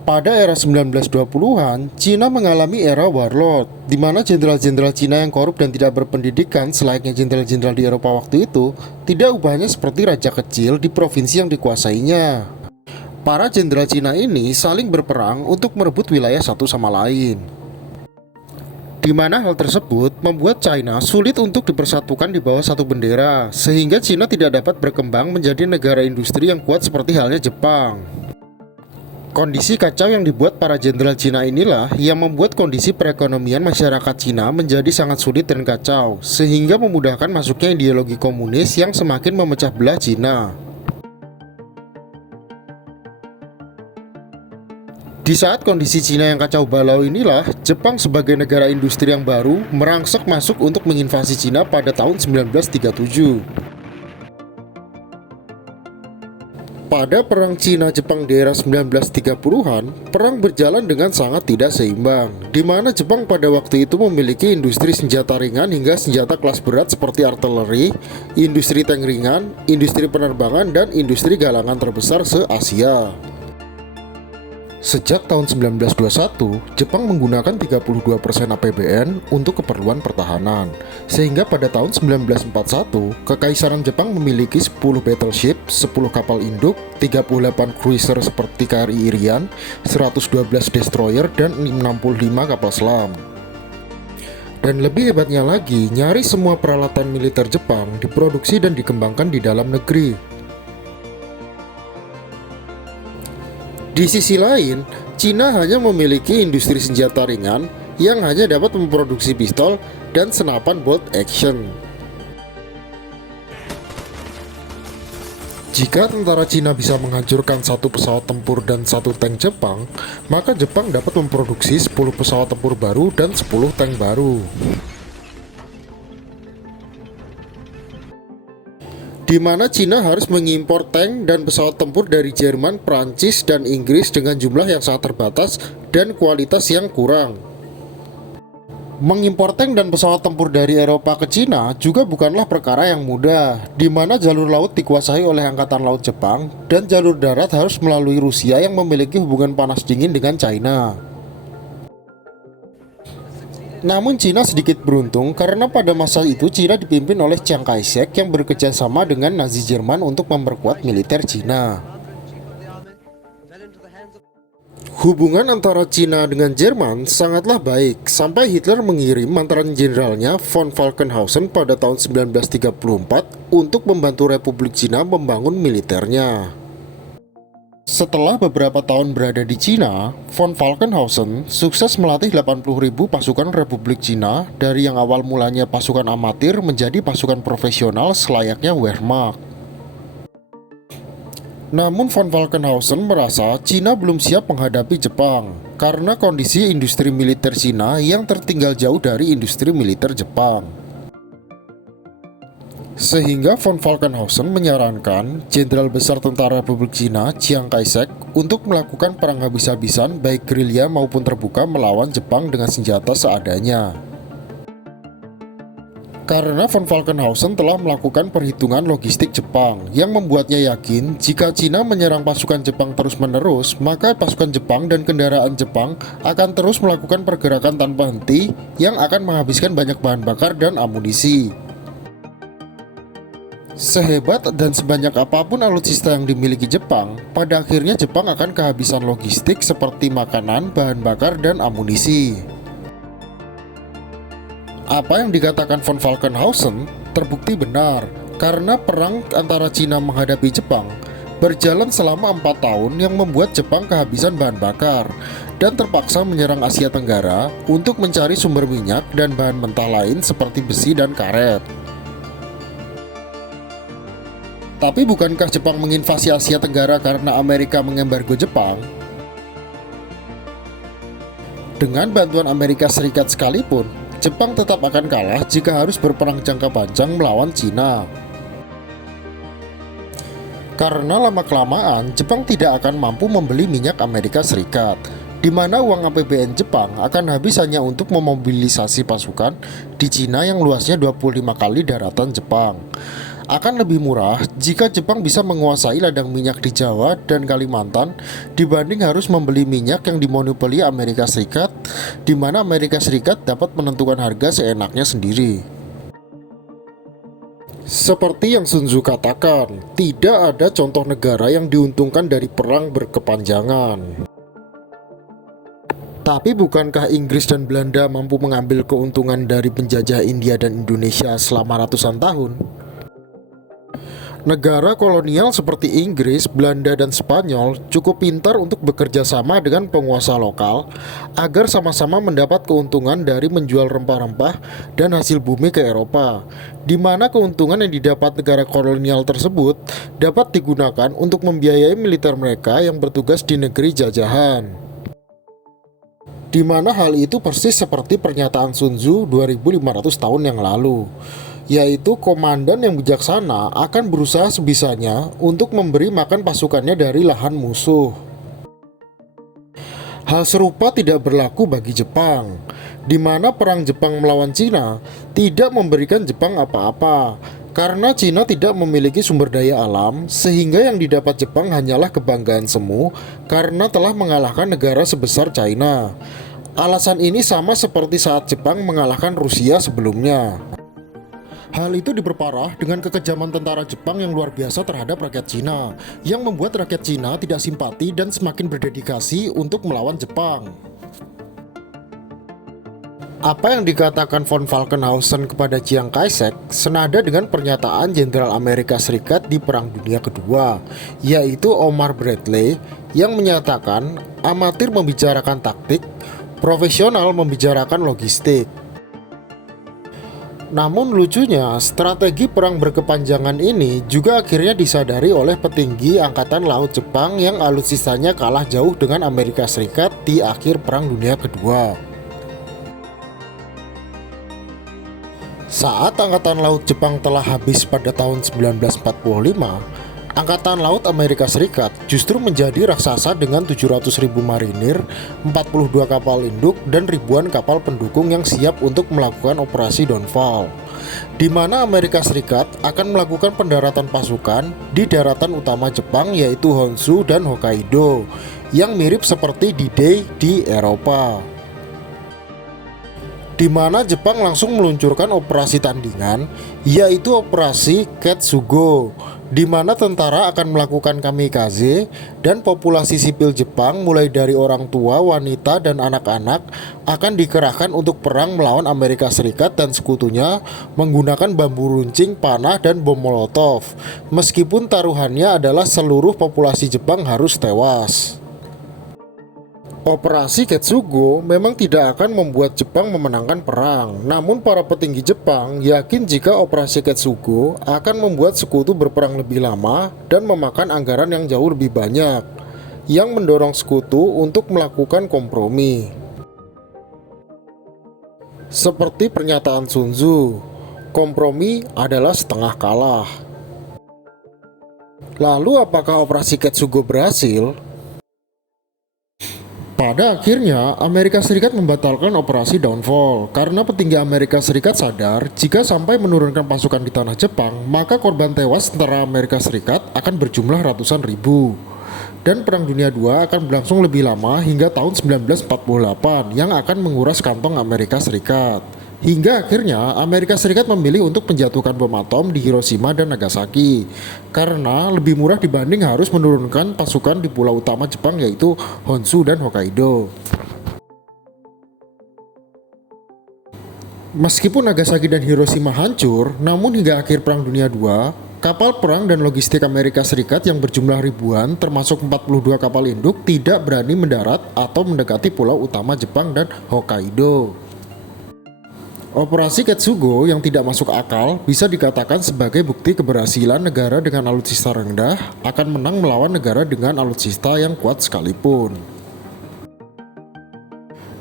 Pada era 1920-an, Cina mengalami era warlord, di mana jenderal-jenderal Cina yang korup dan tidak berpendidikan selayaknya jenderal-jenderal di Eropa waktu itu, tidak ubahnya seperti raja kecil di provinsi yang dikuasainya. Para jenderal Cina ini saling berperang untuk merebut wilayah satu sama lain, di mana hal tersebut membuat China sulit untuk dipersatukan di bawah satu bendera, sehingga Cina tidak dapat berkembang menjadi negara industri yang kuat seperti halnya Jepang. Kondisi kacau yang dibuat para jenderal Cina inilah yang membuat kondisi perekonomian masyarakat Cina menjadi sangat sulit dan kacau, sehingga memudahkan masuknya ideologi komunis yang semakin memecah belah Cina. Di saat kondisi Cina yang kacau balau inilah, Jepang sebagai negara industri yang baru merangsek masuk untuk menginvasi Cina pada tahun 1937. Pada Perang Cina-Jepang di era 1930-an, perang berjalan dengan sangat tidak seimbang, di mana Jepang pada waktu itu memiliki industri senjata ringan hingga senjata kelas berat seperti artileri, industri tank ringan, industri penerbangan, dan industri galangan terbesar se-Asia. Sejak tahun 1921, Jepang menggunakan 32% APBN untuk keperluan pertahanan, sehingga pada tahun 1941, Kekaisaran Jepang memiliki 10 battleship, 10 kapal induk, 38 cruiser seperti KRI Irian, 112 destroyer, dan 65 kapal selam. Dan lebih hebatnya lagi, nyaris semua peralatan militer Jepang diproduksi dan dikembangkan di dalam negeri. Di sisi lain, Cina hanya memiliki industri senjata ringan yang hanya dapat memproduksi pistol dan senapan bolt action. Jika tentara Cina bisa menghancurkan satu pesawat tempur dan satu tank Jepang, maka Jepang dapat memproduksi 10 pesawat tempur baru dan 10 tank baru. Di mana Cina harus mengimpor tank dan pesawat tempur dari Jerman, Prancis, dan Inggris dengan jumlah yang sangat terbatas dan kualitas yang kurang. Mengimpor tank dan pesawat tempur dari Eropa ke Cina juga bukanlah perkara yang mudah, di mana jalur laut dikuasai oleh Angkatan Laut Jepang dan jalur darat harus melalui Rusia yang memiliki hubungan panas dingin dengan China. Namun Cina sedikit beruntung karena pada masa itu Cina dipimpin oleh Chiang Kai-shek yang bekerjasama dengan Nazi Jerman untuk memperkuat militer Cina. Hubungan antara Cina dengan Jerman sangatlah baik sampai Hitler mengirim mantan jenderalnya von Falkenhausen pada tahun 1934 untuk membantu Republik Cina membangun militernya. Setelah beberapa tahun berada di Cina, von Falkenhausen sukses melatih 80.000 pasukan Republik Cina dari yang awal mulanya pasukan amatir menjadi pasukan profesional selayaknya Wehrmacht. Namun von Falkenhausen merasa Cina belum siap menghadapi Jepang karena kondisi industri militer Cina yang tertinggal jauh dari industri militer Jepang. Sehingga von Falkenhausen menyarankan Jenderal Besar Tentara Republik Cina Chiang Kai-shek untuk melakukan perang habis-habisan baik gerilya maupun terbuka melawan Jepang dengan senjata seadanya. Karena von Falkenhausen telah melakukan perhitungan logistik Jepang yang membuatnya yakin jika Cina menyerang pasukan Jepang terus-menerus, maka pasukan Jepang dan kendaraan Jepang akan terus melakukan pergerakan tanpa henti yang akan menghabiskan banyak bahan bakar dan amunisi. Sehebat dan sebanyak apapun alutsista yang dimiliki Jepang, pada akhirnya Jepang akan kehabisan logistik seperti makanan, bahan bakar, dan amunisi. Apa yang dikatakan von Falkenhausen terbukti benar, karena perang antara Cina menghadapi Jepang berjalan selama 4 tahun yang membuat Jepang kehabisan bahan bakar dan terpaksa menyerang Asia Tenggara untuk mencari sumber minyak dan bahan mentah lain seperti besi dan karet. Tapi bukankah Jepang menginvasi Asia Tenggara karena Amerika mengembargo Jepang? Dengan bantuan Amerika Serikat sekalipun, Jepang tetap akan kalah jika harus berperang jangka panjang melawan Cina. Karena lama-kelamaan, Jepang tidak akan mampu membeli minyak Amerika Serikat, di mana uang APBN Jepang akan habis hanya untuk memobilisasi pasukan di Cina yang luasnya 25 kali daratan Jepang. akan lebih murah jika Jepang bisa menguasai ladang minyak di Jawa dan Kalimantan dibanding harus membeli minyak yang dimonopoli Amerika Serikat, di mana Amerika Serikat dapat menentukan harga seenaknya sendiri. Seperti yang Sun Tzu katakan, tidak ada contoh negara yang diuntungkan dari perang berkepanjangan. Tapi bukankah Inggris dan Belanda mampu mengambil keuntungan dari penjajah India dan Indonesia selama ratusan tahun? Negara kolonial seperti Inggris, Belanda, dan Spanyol cukup pintar untuk bekerja sama dengan penguasa lokal agar sama-sama mendapat keuntungan dari menjual rempah-rempah dan hasil bumi ke Eropa, di mana keuntungan yang didapat negara kolonial tersebut dapat digunakan untuk membiayai militer mereka yang bertugas di negeri jajahan. Di mana hal itu persis seperti pernyataan Sun Tzu 2500 tahun yang lalu, yaitu komandan yang bijaksana akan berusaha sebisanya untuk memberi makan pasukannya dari lahan musuh. Hal serupa tidak berlaku bagi Jepang, di mana perang Jepang melawan Cina tidak memberikan Jepang apa-apa, karena Cina tidak memiliki sumber daya alam, sehingga yang didapat Jepang hanyalah kebanggaan semu karena telah mengalahkan negara sebesar China. Alasan ini sama seperti saat Jepang mengalahkan Rusia sebelumnya. Hal itu diperparah dengan kekejaman tentara Jepang yang luar biasa terhadap rakyat Cina, yang membuat rakyat Cina tidak simpati dan semakin berdedikasi untuk melawan Jepang. Apa yang dikatakan von Falkenhausen kepada Chiang Kai-shek senada dengan pernyataan Jenderal Amerika Serikat di Perang Dunia Kedua, yaitu Omar Bradley, yang menyatakan amatir membicarakan taktik, profesional membicarakan logistik. Namun lucunya, strategi perang berkepanjangan ini juga akhirnya disadari oleh petinggi Angkatan Laut Jepang yang alutsistanya kalah jauh dengan Amerika Serikat di akhir Perang Dunia Kedua. Saat Angkatan Laut Jepang telah habis pada tahun 1945, Angkatan Laut Amerika Serikat justru menjadi raksasa dengan 700.000 marinir, 42 kapal induk, dan ribuan kapal pendukung yang siap untuk melakukan operasi downfall, di mana Amerika Serikat akan melakukan pendaratan pasukan di daratan utama Jepang yaitu Honshu dan Hokkaido, yang mirip seperti D-Day di Eropa, di mana Jepang langsung meluncurkan operasi tandingan yaitu operasi Ketsugo, di mana tentara akan melakukan kamikaze dan populasi sipil Jepang mulai dari orang tua, wanita, dan anak-anak akan dikerahkan untuk perang melawan Amerika Serikat dan sekutunya menggunakan bambu runcing, panah, dan bom molotov, meskipun taruhannya adalah seluruh populasi Jepang harus tewas. Operasi Ketsugo memang tidak akan membuat Jepang memenangkan perang, namun para petinggi Jepang yakin jika operasi Ketsugo akan membuat sekutu berperang lebih lama dan memakan anggaran yang jauh lebih banyak, yang mendorong sekutu untuk melakukan kompromi. Seperti pernyataan Sun Tzu, kompromi adalah setengah kalah. Lalu apakah operasi Ketsugo berhasil? Pada akhirnya, Amerika Serikat membatalkan operasi downfall karena petinggi Amerika Serikat sadar jika sampai menurunkan pasukan di tanah Jepang, maka korban tewas tentara Amerika Serikat akan berjumlah ratusan ribu. Dan Perang Dunia II akan berlangsung lebih lama hingga tahun 1948 yang akan menguras kantong Amerika Serikat. Hingga akhirnya Amerika Serikat memilih untuk menjatuhkan bom atom di Hiroshima dan Nagasaki karena lebih murah dibanding harus menurunkan pasukan di pulau utama Jepang yaitu Honshu dan Hokkaido. Meskipun Nagasaki dan Hiroshima hancur, namun hingga akhir Perang Dunia II, kapal perang dan logistik Amerika Serikat yang berjumlah ribuan termasuk 42 kapal induk tidak berani mendarat atau mendekati pulau utama Jepang dan Hokkaido. Operasi Ketsugo yang tidak masuk akal bisa dikatakan sebagai bukti keberhasilan negara dengan alutsista rendah akan menang melawan negara dengan alutsista yang kuat sekalipun.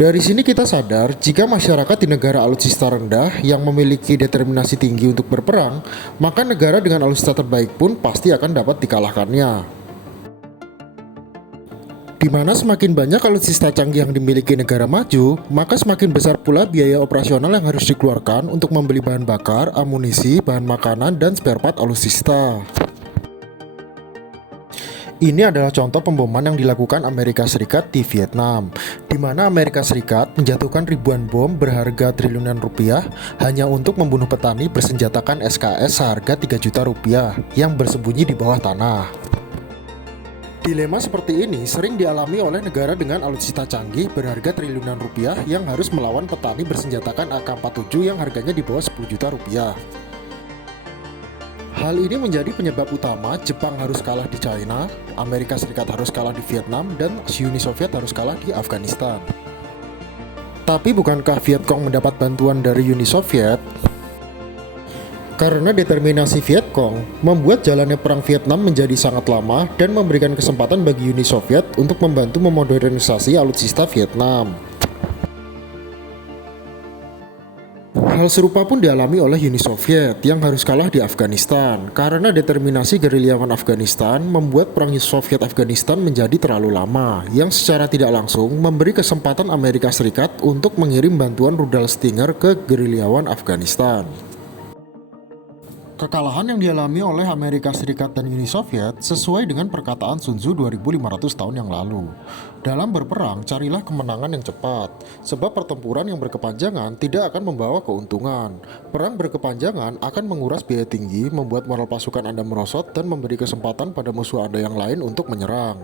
Dari sini kita sadar jika masyarakat di negara alutsista rendah yang memiliki determinasi tinggi untuk berperang, maka negara dengan alutsista terbaik pun pasti akan dapat dikalahkannya. Di mana semakin banyak alutsista canggih yang dimiliki negara maju, maka semakin besar pula biaya operasional yang harus dikeluarkan untuk membeli bahan bakar, amunisi, bahan makanan, dan spare part alutsista. Ini adalah contoh pemboman yang dilakukan Amerika Serikat di Vietnam, di mana Amerika Serikat menjatuhkan ribuan bom berharga triliunan rupiah hanya untuk membunuh petani bersenjatakan SKS seharga 3 juta rupiah yang bersembunyi di bawah tanah. Dilema seperti ini sering dialami oleh negara dengan alutsista canggih berharga triliunan rupiah yang harus melawan petani bersenjatakan AK-47 yang harganya di bawah 10 juta rupiah. Hal ini menjadi penyebab utama Jepang harus kalah di China, Amerika Serikat harus kalah di Vietnam, dan Uni Soviet harus kalah di Afghanistan. Tapi bukankah Vietcong mendapat bantuan dari Uni Soviet? Karena determinasi Vietcong membuat jalannya perang Vietnam menjadi sangat lama dan memberikan kesempatan bagi Uni Soviet untuk membantu memodernisasi alutsista Vietnam. Hal serupa pun dialami oleh Uni Soviet yang harus kalah di Afghanistan karena determinasi gerilyawan Afghanistan membuat perang Soviet Afghanistan menjadi terlalu lama yang secara tidak langsung memberi kesempatan Amerika Serikat untuk mengirim bantuan rudal Stinger ke gerilyawan Afghanistan. Kekalahan yang dialami oleh Amerika Serikat dan Uni Soviet sesuai dengan perkataan Sun Tzu 2500 tahun yang lalu. Dalam berperang, carilah kemenangan yang cepat, sebab pertempuran yang berkepanjangan tidak akan membawa keuntungan. Perang berkepanjangan akan menguras biaya tinggi, membuat moral pasukan Anda merosot, dan memberi kesempatan pada musuh Anda yang lain untuk menyerang.